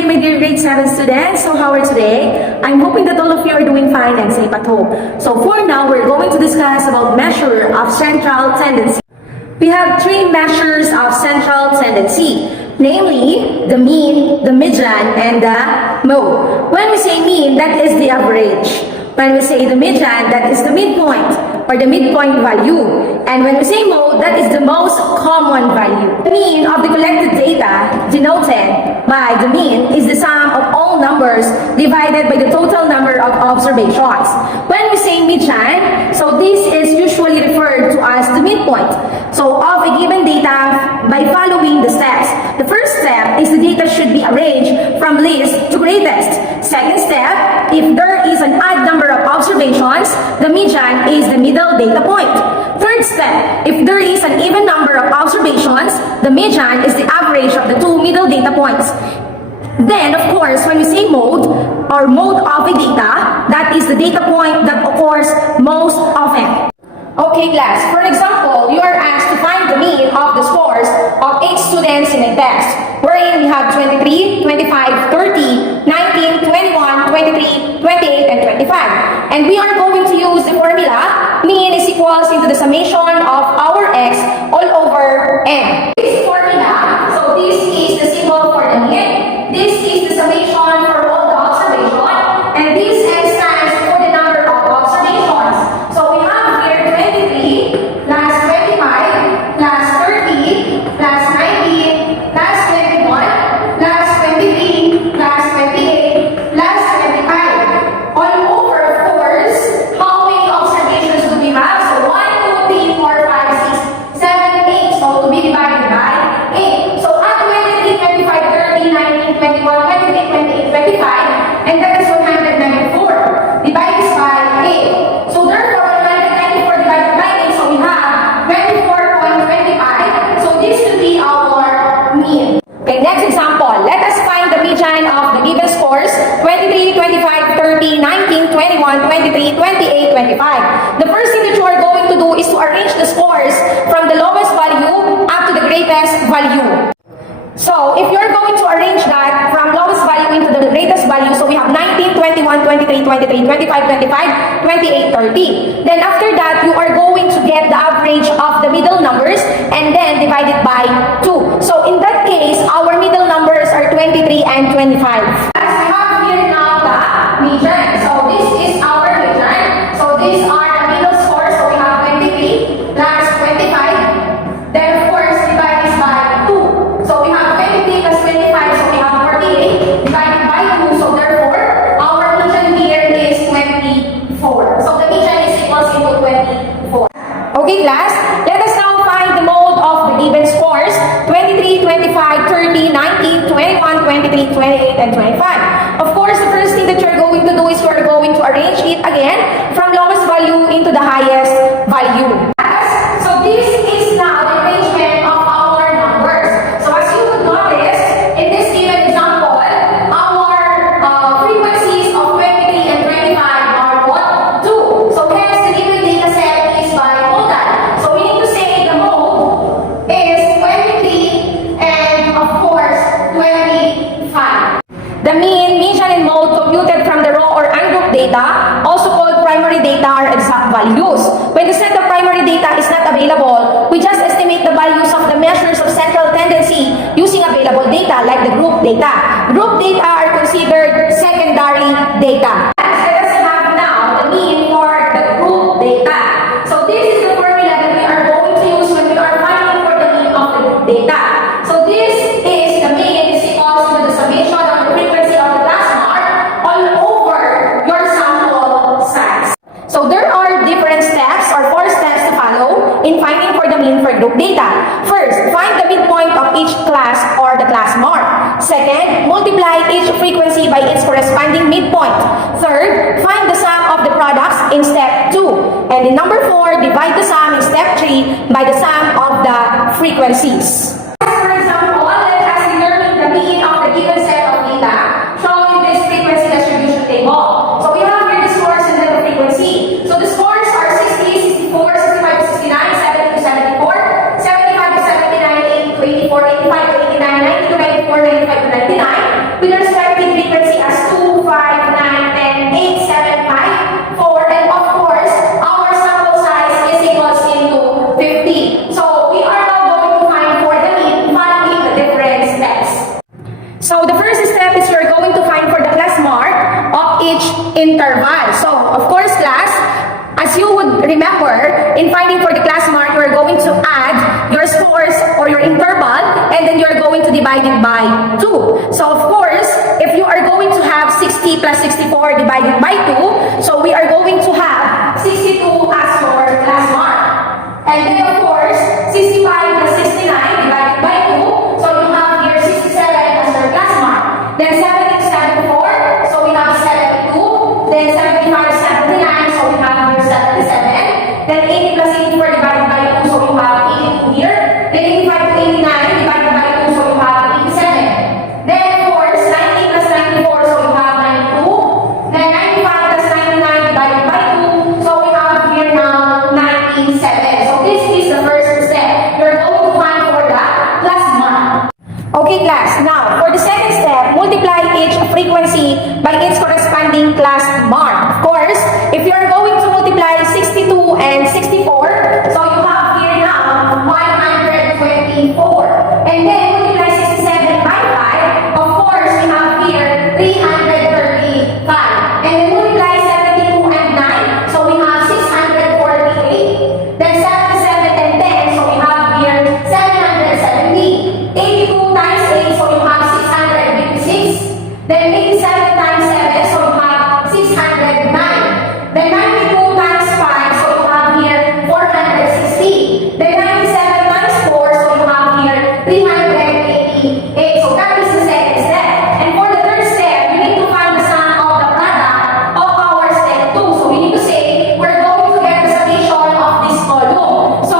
day, my dear grade 7 students. So how are you today? I'm hoping that all of you are doing fine and safe at home. So for now, we're going to discuss about measure of central tendency. We have three measures of central tendency, namely the mean, the median, and the mode. When we say mean, that is the average. When we say the median, that is the midpoint or the midpoint value. And when we say mode, that is the most common value. The mean of the collected data, denoted by the mean, is the sum of all numbers divided by the total number of observations. When we say median, so this is usually referred to as the midpoint. So of a given data by following the steps. The first step is the data should be arranged from least to greatest. Second step, if there is an odd number of observations, the median is the middle data point. Third step, if there is an even number of observations, the median is the average of the two middle data points. Then, of course, when we say mode or mode of a data, that is the data point that occurs most often. Okay, class. For example, you are asked to find the mean of the scores of 8 students in a test, wherein we have 23, 25, 30, 19, 21, 23, 28, and 25. And we are going to use the formula mean is equals into the summation of our x all over n. This formula, so this is the symbol for the mean, this is the summation for all the observation, and this x stands for the number of observations. So we have here 23 plus 25 plus 30 plus 19 plus 21 plus 23 plus 28 plus 25. All over, of course, how many observations do we have? So 1, 2, 3, 4, 5, 6, 7, 8. So to be divided by 8. So add 23, 25, 30, 19, 21, 23, 28, 25, and that is 194. Divide this by 8. So therefore, 194 divided by 8, so we have 24.25. So this will be our mean. Okay, next example. Let us find the median of the given scores 23, 25, 30, 19, 21, 23, 28, 25. The first thing that you are going to do is to arrange the scores from the lowest value up to the greatest value. So, if you're going to arrange that from lowest value into the greatest value, so we have 19, 21, 23, 23, 25, 25, 28, 30. Then after that, you are going to get the average of the middle numbers and then divide it by 2. So, in that case, our middle numbers are 23 and 25. As we have here now the median. So, this is our median. So, these are the middle scores. So, we have 23 plus 25. Then, of course, divide this by 2. So, we have 23 plus 25. So, we have 48 divided by 2. So, therefore, our median here is 24. So, the median is equals to 24. Okay, class? Let us now find the mode of the given scores 23, 25, 30, 19, 21, 23, 28, and 25. Of course, the first thing that you're going to do is you're going to arrange it again from lowest value into the highest value. So this is now the arrangement of our numbers. So as you would notice, in this given example, our frequencies of 23 and 25 are what? 2. So hence the given data set is by total. So we need to say the mode is 23 and of course 25. The mean, median, and mode computed from the raw or ungrouped data, also called primary data, are exact values. When the set of primary data is not available, we just estimate the values of the measures of central tendency using available data like the group data. Group data are considered secondary data. Let us have now the mean for the group data. So this is the formula that we are going to use when we are finding for the mean of the group data. So this is the mean is equals to the summation of the frequency of the class mark all over your sample size. So there are different steps or 4 steps to follow in finding for the mean for group data. First, find the midpoint of each class or the class mark. Second, multiply each frequency by its corresponding midpoint. Third, find the sum of the products in step 2. And in number 4, divide the sum in step 3 by the sum of the frequencies. For example, let us determine the mean of the given set of data shown in this frequency distribution table. So we have here the scores and then the frequency. So the scores are 60, 64, 65 to 69, 70 to 74, 75 to 79, 80 to 84, 85 to 89, 90 to 94, 95 to 99. With respect So the first step is you're going to find for the class mark of each interval. So of course class, as you would remember, in finding for the class mark, you're going to add your scores or your interval, and then you're going to divide it by 2. So of course, if you are going to have 60 plus 64 divided by 2, so we are going to have 62 as your class mark. And then of course, 65 plus 69 divided by 2, so you have here 67 as your class mark. Then 70 to 74, so we have 72. Then 75 to 79, so we have here 77. Then 80 plus 84 divided by 2, so you have 82 here. Then 85 to 89 divided by 2, so you have 87. Then of course, 90 plus 94, so you have 92. Then 95 plus 99 divided by 2, so we have here now 97. So this is the first step. You're going to find for the class mark. Okay class, now for the second step, multiply each frequency by its corresponding class mark. Of course, if you are going to multiply 62 and 64, so you have here now 124. And then multiply 67 by 5, of course we have here 335. And then multiply 72 and 9, so we have 648. Then 77 and 10, so we have here 770. 82 times 8, so you have 656. Then 87 times 7, so you have 609. Then 92 times 5, so you have here 460. Then 97 times 4, so you have here 388. So that is the second step. And for the third step, we need to find the sum of the product of our step 2. So we need to say, we're going to get the summation of this column. So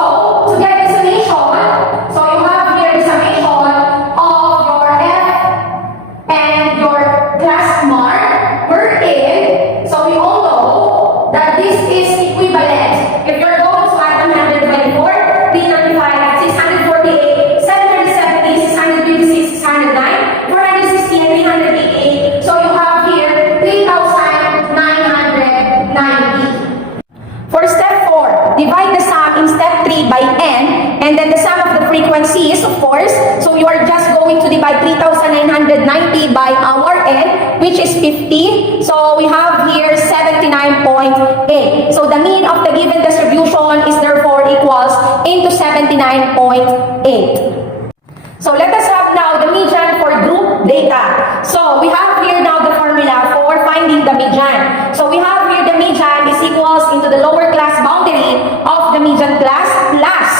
to get the summation, so you have here the summation of your F and your class mark per in. So we all know that this is equivalent. If you're going to add 124, 335, 648, 770, 656, 609, 460, and 388. So you have here 3,990. For step 4, divide the sum in step 3 by n, and then the sum of the frequencies, of course. So you are just going to divide 3,990 by our n, which is 50. So we have here 79.8. So the mean of the given distribution is therefore equals into 79.8. So let us have now the median for group data. So we have here now the formula for finding the median. So we have here the median is equals into the lower class boundary of the median class plus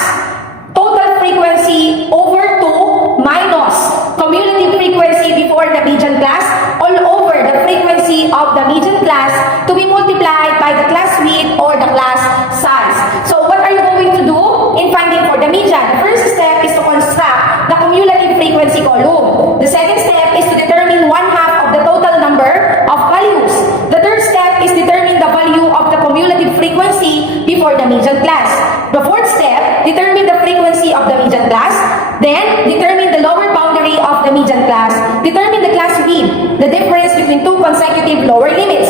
total frequency over 2 minus cumulative frequency before the median class all over the frequency of the median class to be multiplied by the class width or the class size. So what are you going to do in finding for the median? The first step is to construct the cumulative frequency column. The second step is to determine 1/2 of the total number of values. The third step is determine the value of the cumulative frequency before the median class. The fourth step, determine the frequency of the median class. Then, determine the lower boundary of the median class. Determine the class width, the difference between two consecutive lower limits.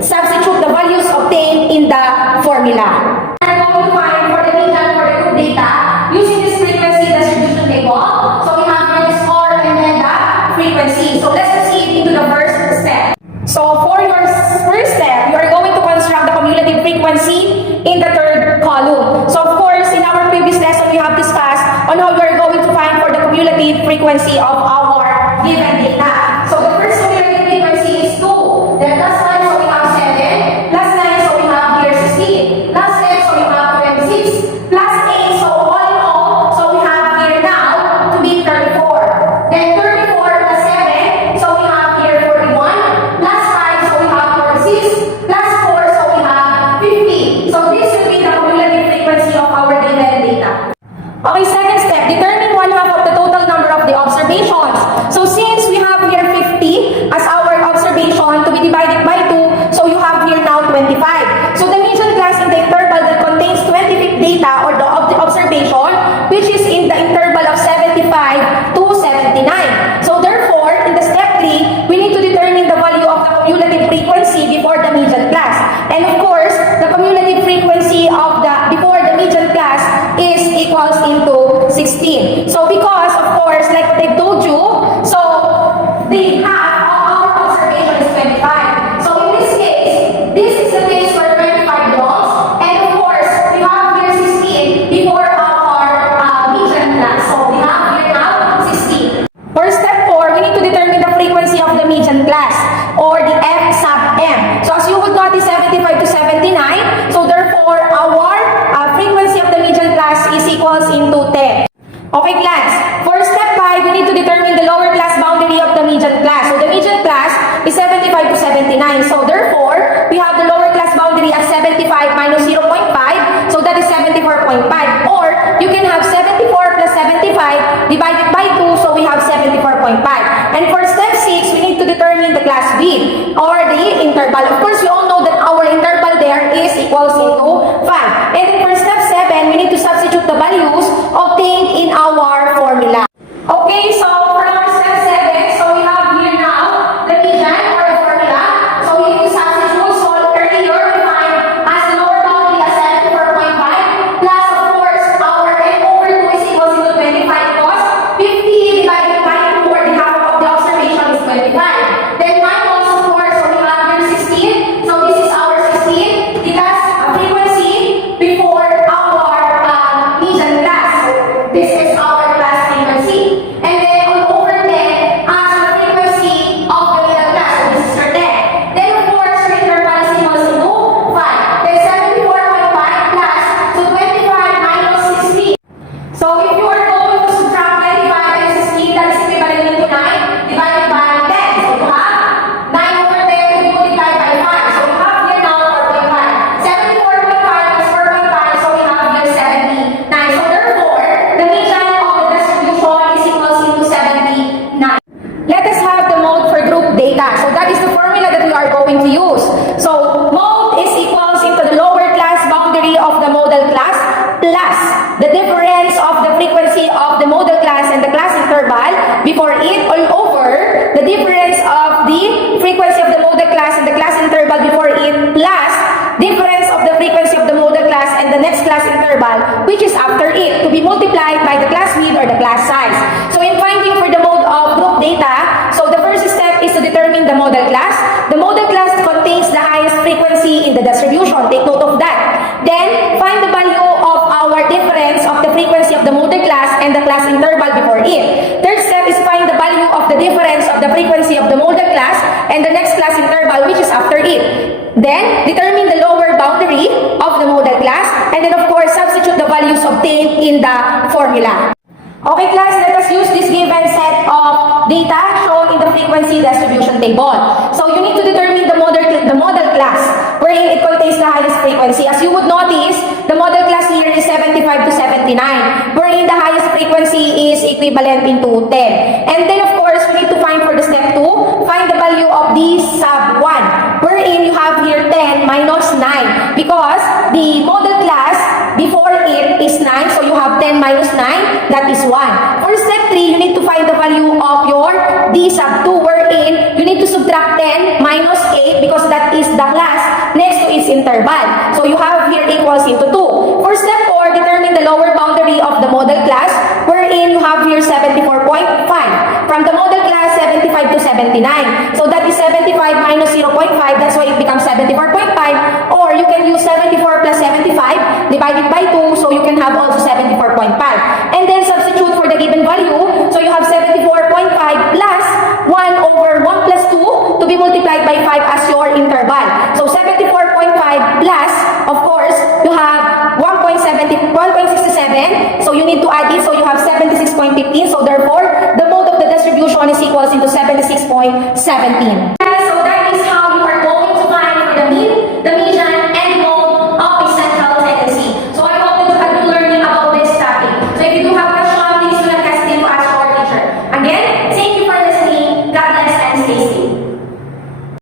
Substitute the values obtained in the formula. We are going to find for the median for the group data using this frequency distribution table. So we have here the score and then the frequency. So let's proceed into the first step. So for your first step, you are going to construct the cumulative frequency in the third column. So of course, in our previous lesson, we have discussed on how we are going to find for the cumulative frequency of our given data. So the first cumulative frequency is 2. Then plus 1, so we have 7. Plus 9, so we have here 16. Plus 10, so we have 26. Plus 8, so all in all, so we have here now to be 34. Then 34 plus 7, so we have here 41. Plus 5, so we have 46. Plus 4, so we have 50. So this will be the cumulative frequency of our given data. Okay, second step, determine 1/2 of the total number of the observations. So since we have here 50 as our observation to be divided by 2, so you have here now 25. So the median class in the interval that contains 25 data or of the observation, which is in the interval of 75 to 79. So therefore, in the step 3, we need to determine the value of the cumulative frequency before the median class. And of course, the cumulative frequency of the before the median class is equals into 16. So because of course, like what I told you, so Okay, class. For step 5, we need to determine the lower class boundary of the median class. So the median class is 75 to 79. So therefore, we have the lower class boundary at 75 minus 0.5. So that is 74.5. Or you can have 74 plus 75 divided by 2. So we have 74.5. And for step 6, we need to determine the class B or the interval. Of course, we all know that our interval there is equals into 5. And then for step 7, we need to substitute the values obtained in our formula. Okay, so for our step 7, so we have here now the median or the formula. So we need to substitute. So earlier we find as the lower boundary as 74.5 plus of course our n over 2 is equals to 25 because 50 divided by 2 or the half of the observation is 25. Then minus of course, so we have here 16. So this is our 16 because frequency before our median class. This is our class frequency. And then all over 10 as the frequency of the middle class. So this is your 10. Then of course, your interval is equals to 5. Then 74.5 plus, so 25 minus 16. So if you are going to subtract 25 and 16, that is equivalent into 9 divided by 10. So you have 9 over 10 to be multiplied by 5. So you have here now 4.5. 74.5 plus 4.5, so we have here 79. So therefore, the median of the distribution is equals to 79. Let us have the mode for group data. So that is the formula that we are going to use. So mode is equals into the lower class boundary of the model class plus the difference of the frequency of the model class and the class interval before it all over the difference of the frequency of the model class and the class interval before it plus difference of the frequency of the model class and the next class interval which is after it to be multiplied by the class width or the class size. So in finding for the mode of group data, so the first step is to determine the model class. The model class contains the highest frequency in the distribution. Take note of that. Then find the value of our difference of the frequency of the model class and the class interval before it. Third step is find the value of the difference of the frequency of the model class and the next class interval which is after it. Then determine the lower boundary of the model class and then of course substitute the values obtained in the formula. Okay class, let us use this given set of data shown in the frequency distribution table. So you need to determine the model class wherein it contains the highest frequency. As you would notice, the model class here is 75 to 79 wherein the highest frequency is equivalent into 10. And then of course, we need to find for the step 2, find the value of the sub 1 wherein you have here 10 minus 9 because the model class before it is 9, so you have 10 minus 9, that is 1. For step 3, you need to find the value of your D sub 2 wherein you need to subtract 10 minus 8 because that is the class next to its interval. So you have here equals into 2. For step 4, determine the lower boundary of the model class wherein you have here 74.5. From the model class, 75 to 79. So that is 75 minus 0.5, that's why it becomes 74.5. Or you can use 74 plus 75 divided by 2, so you can have also 74.5. And then substitute for the given value, so you have 74.5 plus 1 over 1 plus 2 to be multiplied by 5 as your interval. So 74.5 plus, of course, you have 1.67, so you need to add it, so you have 76.15, so therefore, the mode of the distribution is equals into 76.17.